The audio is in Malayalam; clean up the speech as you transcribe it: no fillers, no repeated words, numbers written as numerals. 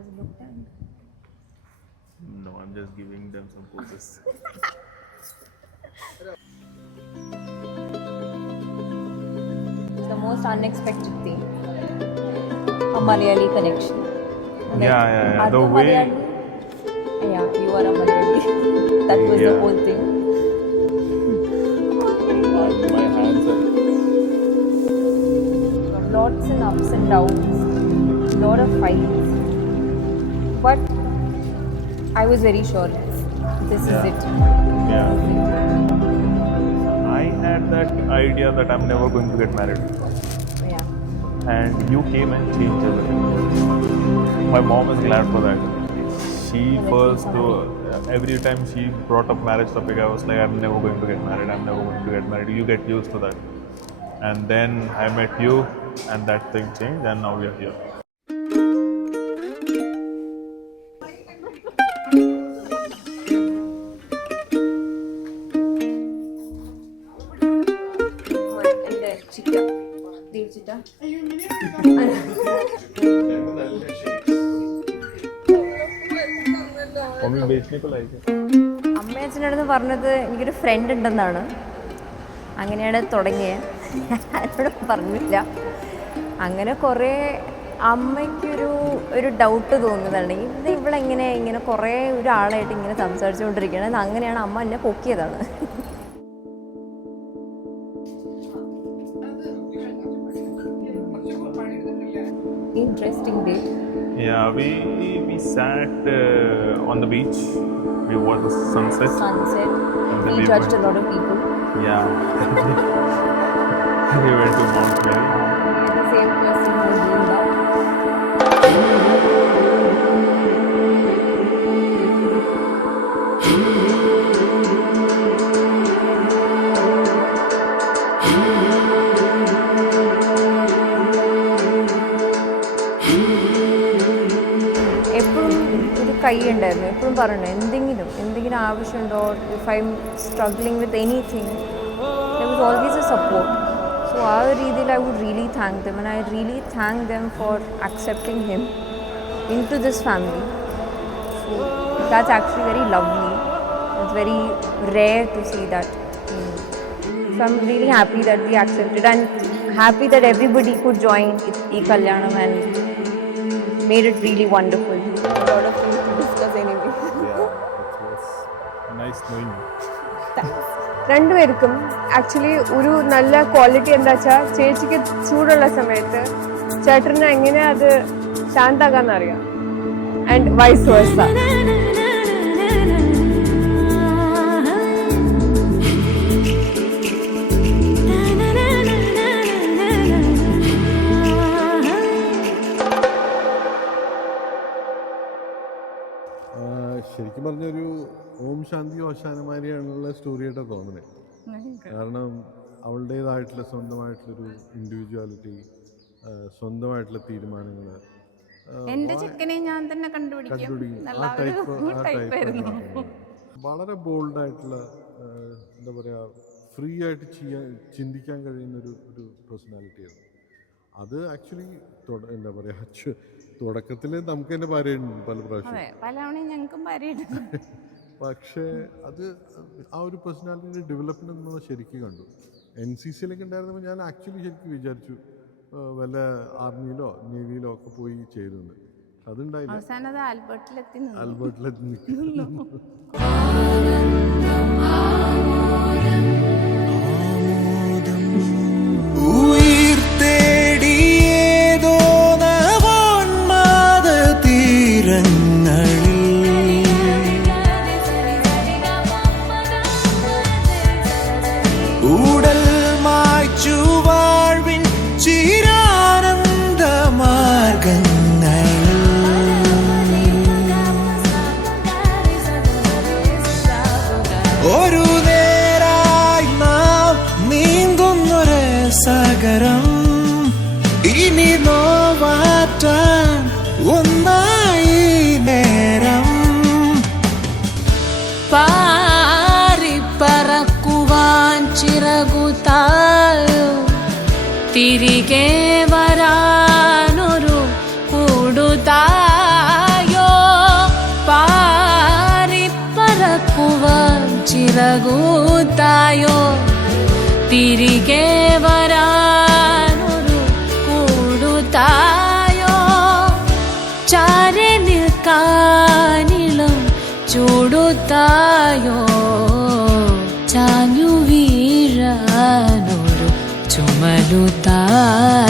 Does it look tan? No, I'm just giving them some poses. The most unexpected thing. A Malayali connection. Yeah. Are The you way. Malayali? Yeah, you are a Malayali. That was the whole thing. My hands are. Lots and ups and downs. Lot of fights. But I was very sure this is it. Yeah. I had that idea that I'm never going to get married. Yeah. And you came and changed everything. My mom is glad for that. She first, every time she brought up marriage topic, I was like, I'm never going to get married. I'm never going to get married. You get used to that. And then I met you, and that thing changed, and now we are here. Mummy बेचने को लाई क्या? അമ്മ അച്ഛനടുത്ത് പറഞ്ഞത് എനിക്കൊരു ഫ്രണ്ട് ഉണ്ടെന്നാണ്. അങ്ങനെയാണ് തുടങ്ങിയത്. ആരോടും പറഞ്ഞില്ല. അങ്ങനെ കുറേ അമ്മയ്ക്കൊരു ഡൗട്ട് തോന്നുന്നതാണ്, ഇത് ഇവളെങ്ങനെ ഇങ്ങനെ കുറേ ഒരാളായിട്ട് ഇങ്ങനെ സംസാരിച്ചുകൊണ്ടിരിക്കുകയാണ്. അങ്ങനെയാണ് അമ്മ എന്നെ പൊക്കിയതാണ്. Interesting day. Yeah, we sat on the beach. We watched the sunset. We judged a lot of people. Yeah. We went to Mount Mary. The same person who was doing that. എപ്പോഴും ഒരു കൈ ഉണ്ടായിരുന്നു. എപ്പോഴും പറയണു എന്തെങ്കിലും ആവശ്യമുണ്ടോ, if I'm struggling with anything, there was always a support. So ആ ഒരു രീതിയിൽ I would really thank them, and I really thank them for accepting him into this family. So that's actually very lovely. It's very rare to see that. So I'm really happy that we accepted, and happy that everybody could join ഈ കല്യാണം and made it really wonderful. A lot of things to discuss anyway. Yeah, it was nice knowing you. രണ്ടുപേർക്കും ആക്ച്വലി ഒരു നല്ല ക്വാളിറ്റി എന്താ വെച്ചാൽ, ചേച്ചിക്ക് ചൂടുള്ള സമയത്ത് ചേട്ടന് എങ്ങനെ അത് ശാന്താകാന്നറിയാം, ആൻഡ് വൈസ് വേഴ്സ. ശരിക്കും പറഞ്ഞൊരു ഓം ശാന്തി ഓശാനമാരിയാണുള്ള സ്റ്റോറിയായിട്ടാണ് തോന്നുന്നത്. കാരണം അവളുടേതായിട്ടുള്ള സ്വന്തമായിട്ടുള്ളൊരു ഇൻഡിവിജ്വാലിറ്റി, സ്വന്തമായിട്ടുള്ള തീരുമാനങ്ങൾ, എന്റെ ചെക്കനെ ഞാൻ തന്നെ കണ്ടുപിടിക്കും. വളരെ ബോൾഡായിട്ടുള്ള, എന്താ പറയുക, ഫ്രീ ആയിട്ട് ചിന്തിക്കാൻ കഴിയുന്ന ഒരു പേഴ്സണാലിറ്റിയായിരുന്നു അത്. ആക്ച്വലി എന്താ പറയുക, തുടക്കത്തിൽ നമുക്ക് തന്നെ പറയുന്നുണ്ട് പല പ്രാവശ്യം, ഞങ്ങൾക്കും പറയുന്നുണ്ട്. പക്ഷേ അത് ആ ഒരു പേഴ്സണാലിറ്റിയുടെ ഡെവലപ്മെന്റ് നമ്മൾ ശരിക്കും കണ്ടു. NCCയിലൊക്കെ ഉണ്ടായിരുന്നപ്പോൾ ഞാൻ ആക്ച്വലി ശരിക്കും വിചാരിച്ചു വല്ല ആർമിയിലോ നേവിയിലോ ഒക്കെ പോയി ചേരുന്നു. അതുണ്ടായില്ല. ആൽബർട്ടിലെത്തി നിൽക്കുന്നു. ആ